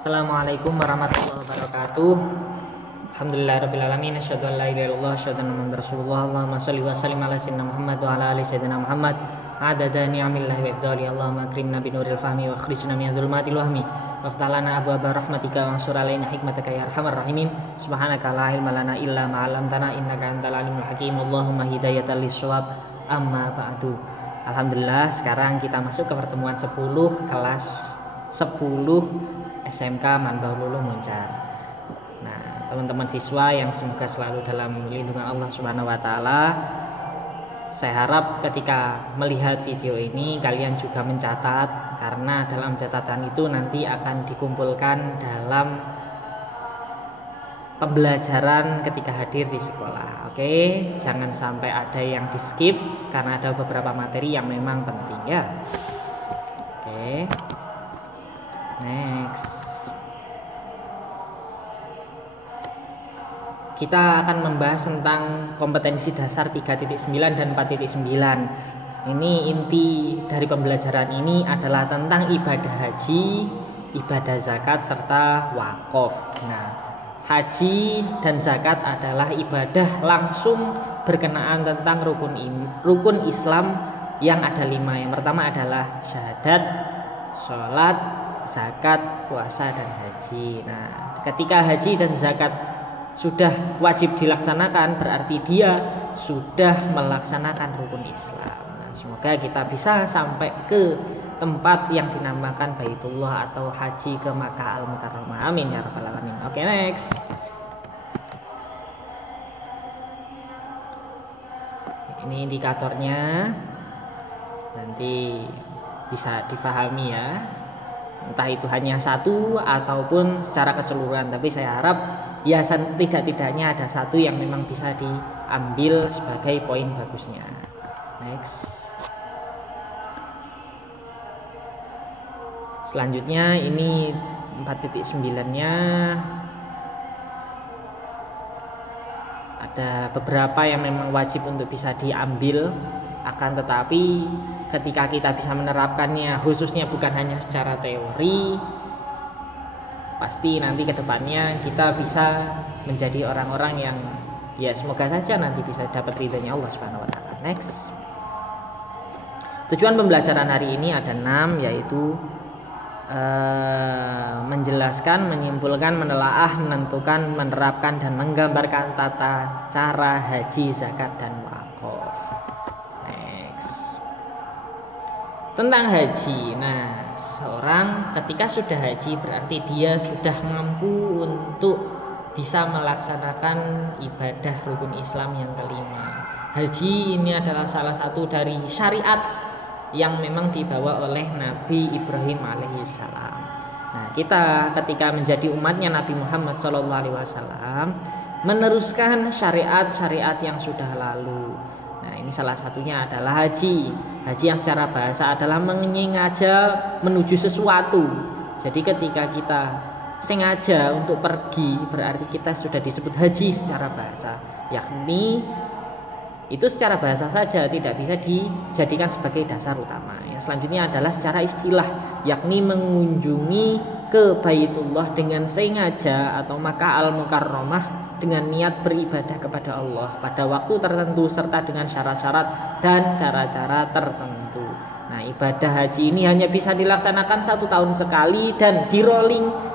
Assalamualaikum warahmatullahi wabarakatuh. Alhamdulillahirabbil alamin, asyhadu an la ilaha illallah, asyhadu anna muhammadar rasulullah. Allahumma shalli wa sallim ala sayyidina Muhammad wa ala ali sayyidina Muhammad. Adada ni'amillahi wa ifdali. Allahumma akrimna bi nuril fahmi wa akhrijna min dzulumatil wahmi. Waftah lana abwaaba rahmatika wa ansur alaina hikmataka ya arhamar rahimin. Subhanaka la ilma lana illa ma 'allamtana innaka antal alimul hakim. Allahumma hidayatan lis-shawab. Amma ba'du. Alhamdulillah, sekarang kita masuk ke pertemuan 10 kelas 10 SMK Manbaul Ulum Muncar. Nah, teman-teman siswa yang semoga selalu dalam lindungan Allah Subhanahu wa taala. Saya harap ketika melihat video ini kalian juga mencatat, karena dalam catatan itu nanti akan dikumpulkan dalam pembelajaran ketika hadir di sekolah. Oke, jangan sampai ada yang di-skip karena ada beberapa materi yang memang penting ya. Oke. Next. Kita akan membahas tentang kompetensi dasar 3.9 dan 4.9. Ini inti dari pembelajaran ini adalah tentang ibadah haji, ibadah zakat, serta wakaf. Nah, haji dan zakat adalah ibadah langsung berkenaan tentang rukun Islam yang ada 5. Yang pertama adalah syahadat, sholat, zakat, puasa, dan haji. Nah, ketika haji dan zakat sudah wajib dilaksanakan, berarti dia sudah melaksanakan rukun Islam. Nah, semoga kita bisa sampai ke tempat yang dinamakan Baitullah atau haji ke Makkah Al-Mukarramah. Amin ya rabbal alamin. Oke, next. Ini indikatornya, nanti bisa difahami ya, entah itu hanya satu ataupun secara keseluruhan, tapi saya harap ya tidak-tidaknya ada satu yang memang bisa diambil sebagai poin bagusnya. Next. Selanjutnya ini 4.9-nya ada beberapa yang memang wajib untuk bisa diambil, akan tetapi ketika kita bisa menerapkannya, khususnya bukan hanya secara teori, pasti nanti ke depannya kita bisa menjadi orang-orang yang ya semoga saja nanti bisa dapat ridhonya Allah Subhanahu wa taala. Next. Tujuan pembelajaran hari ini ada 6, yaitu menjelaskan, menyimpulkan, menelaah, menentukan, menerapkan, dan menggambarkan tata cara haji, zakat, dan wakaf. Next. Tentang haji. Nah, seorang ketika sudah haji berarti dia sudah mampu untuk bisa melaksanakan ibadah rukun Islam yang kelima. Haji ini adalah salah satu dari syariat yang memang dibawa oleh Nabi Ibrahim alaihissalam. Nah, kita ketika menjadi umatnya Nabi Muhammad SAW meneruskan syariat-syariat yang sudah lalu. Nah, ini salah satunya adalah haji. Haji yang secara bahasa adalah menyengaja menuju sesuatu. Jadi ketika kita sengaja untuk pergi, berarti kita sudah disebut haji secara bahasa, yakni itu secara bahasa saja, tidak bisa dijadikan sebagai dasar utama. Yang selanjutnya adalah secara istilah, yakni mengunjungi ke Baitullah dengan sengaja atau Makkah Al-Mukarramah dengan niat beribadah kepada Allah pada waktu tertentu serta dengan syarat-syarat dan cara-cara tertentu. Nah, ibadah haji ini hanya bisa dilaksanakan 1 tahun sekali dan di rolling.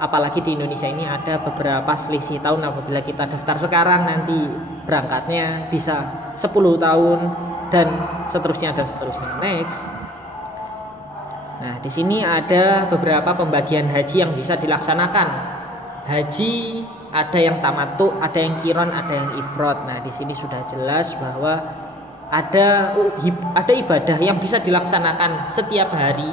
Apalagi di Indonesia ini ada beberapa selisih tahun, apabila kita daftar sekarang nanti berangkatnya bisa 10 tahun dan seterusnya dan seterusnya. Next. Nah, di sini ada beberapa pembagian haji yang bisa dilaksanakan. Haji ada yang tamattu, ada yang qiran, ada yang ifrad. Nah, di sini sudah jelas bahwa ada ibadah yang bisa dilaksanakan setiap hari,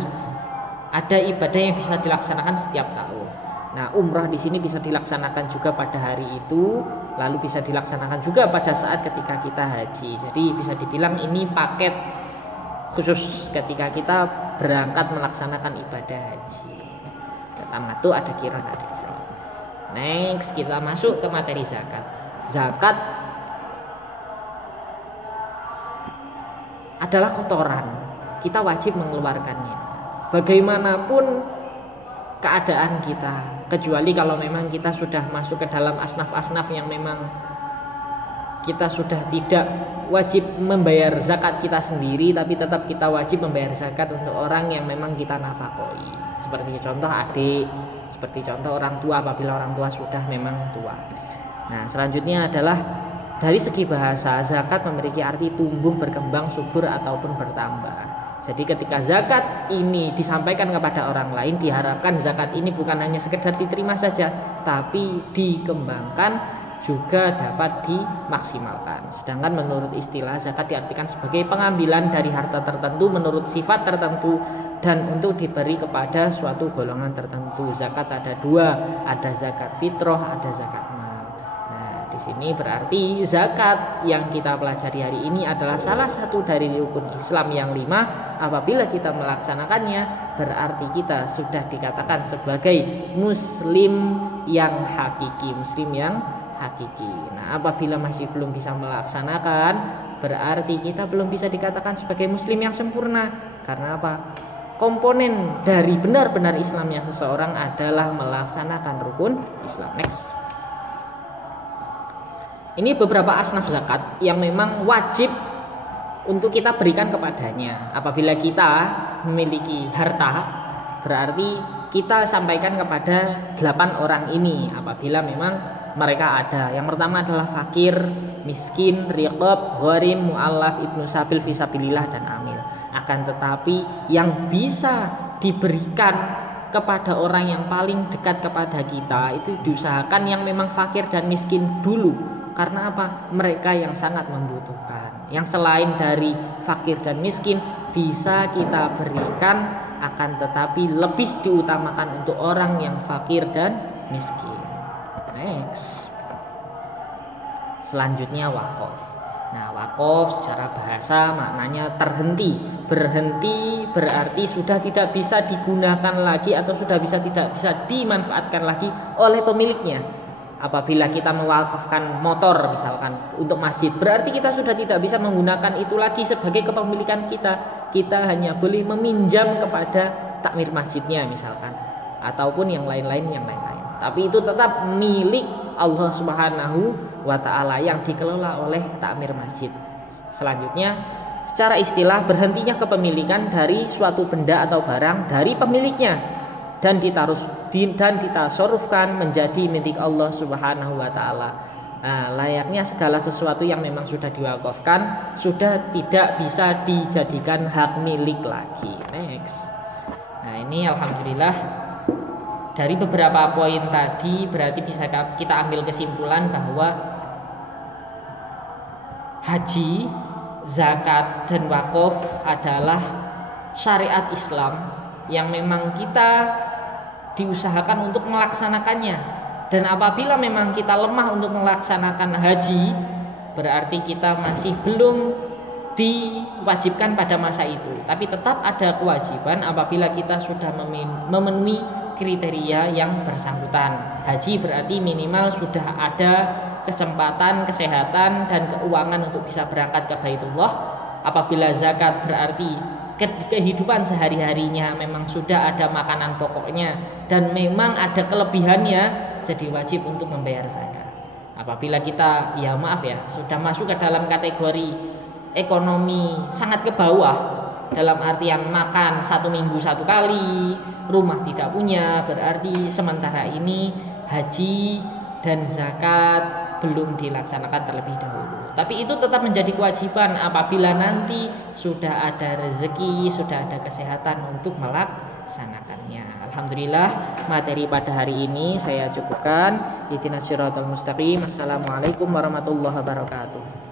ada ibadah yang bisa dilaksanakan setiap tahun. Nah, umrah di sini bisa dilaksanakan juga pada hari itu, lalu bisa dilaksanakan juga pada saat ketika kita haji. Jadi bisa dibilang ini paket khusus ketika kita berangkat melaksanakan ibadah haji. Tamattu, ada qiran, ada ifrad. Next, kita masuk ke materi zakat. Zakat adalah kotoran. Kita wajib mengeluarkannya. Bagaimanapun keadaan kita, kecuali kalau memang kita sudah masuk ke dalam asnaf-asnaf yang memang kita sudah tidak wajib membayar zakat kita sendiri, tapi tetap kita wajib membayar zakat untuk orang yang memang kita nafakoi, seperti contoh adik, seperti contoh orang tua apabila orang tua sudah memang tua. Nah, selanjutnya adalah dari segi bahasa, zakat memiliki arti tumbuh, berkembang, subur ataupun bertambah. Jadi ketika zakat ini disampaikan kepada orang lain, diharapkan zakat ini bukan hanya sekedar diterima saja, tapi dikembangkan, juga dapat dimaksimalkan. Sedangkan menurut istilah, zakat diartikan sebagai pengambilan dari harta tertentu menurut sifat tertentu dan untuk diberi kepada suatu golongan tertentu. Zakat ada dua, ada zakat fitrah, ada zakat mal. Nah, di sini berarti zakat yang kita pelajari hari ini adalah salah satu dari rukun Islam yang 5. Apabila kita melaksanakannya, berarti kita sudah dikatakan sebagai muslim yang hakiki, muslim yang hakiki. Nah, apabila masih belum bisa melaksanakan, berarti kita belum bisa dikatakan sebagai muslim yang sempurna. Karena apa? Komponen dari benar-benar Islamnya seseorang adalah melaksanakan rukun Islam. Next. Ini beberapa asnaf zakat yang memang wajib untuk kita berikan kepadanya. Apabila kita memiliki harta, berarti kita sampaikan kepada 8 orang ini apabila memang mereka ada. Yang pertama adalah fakir, miskin, riqab, gharim, mu'allaf, ibnu sabil, fisabilillah, dan amil. Akan tetapi yang bisa diberikan kepada orang yang paling dekat kepada kita itu diusahakan yang memang fakir dan miskin dulu. Karena apa? Mereka yang sangat membutuhkan. Yang selain dari fakir dan miskin bisa kita berikan, akan tetapi lebih diutamakan untuk orang yang fakir dan miskin. Next. Selanjutnya wakaf. Nah, wakaf secara bahasa maknanya terhenti. Berhenti berarti sudah tidak bisa digunakan lagi atau sudah tidak bisa dimanfaatkan lagi oleh pemiliknya. Apabila kita mewakafkan motor misalkan untuk masjid, berarti kita sudah tidak bisa menggunakan itu lagi sebagai kepemilikan kita. Kita hanya boleh meminjam kepada takmir masjidnya misalkan, ataupun yang lain-lain. Tapi itu tetap milik Allah Subhanahu wa ta'ala yang dikelola oleh takmir masjid. Selanjutnya, secara istilah berhentinya kepemilikan dari suatu benda atau barang dari pemiliknya dan ditasorufkan menjadi milik Allah Subhanahu wa ta'ala. Nah, layaknya segala sesuatu yang memang sudah diwakafkan sudah tidak bisa dijadikan hak milik lagi. Next. Nah, ini alhamdulillah dari beberapa poin tadi berarti bisa kita ambil kesimpulan bahwa haji, zakat, dan wakaf adalah syariat Islam yang memang kita diusahakan untuk melaksanakannya. Dan apabila memang kita lemah untuk melaksanakan haji, berarti kita masih belum diwajibkan pada masa itu. Tapi tetap ada kewajiban apabila kita sudah memenuhi kriteria yang bersangkutan. Haji berarti minimal sudah ada kesempatan, kesehatan, dan keuangan untuk bisa berangkat ke Baitullah. Apabila zakat berarti kehidupan sehari-harinya memang sudah ada makanan pokoknya dan memang ada kelebihannya, jadi wajib untuk membayar zakat. Apabila kita sudah masuk ke dalam kategori ekonomi sangat ke bawah, dalam artian makan 1 minggu 1 kali, rumah tidak punya, berarti sementara ini haji dan zakat belum dilaksanakan terlebih dahulu. Tapi itu tetap menjadi kewajiban apabila nanti sudah ada rezeki, sudah ada kesehatan untuk melaksanakannya. Alhamdulillah, materi pada hari ini saya cukupkan. Ihdinas siratal mustaqim. Assalamualaikum warahmatullahi wabarakatuh.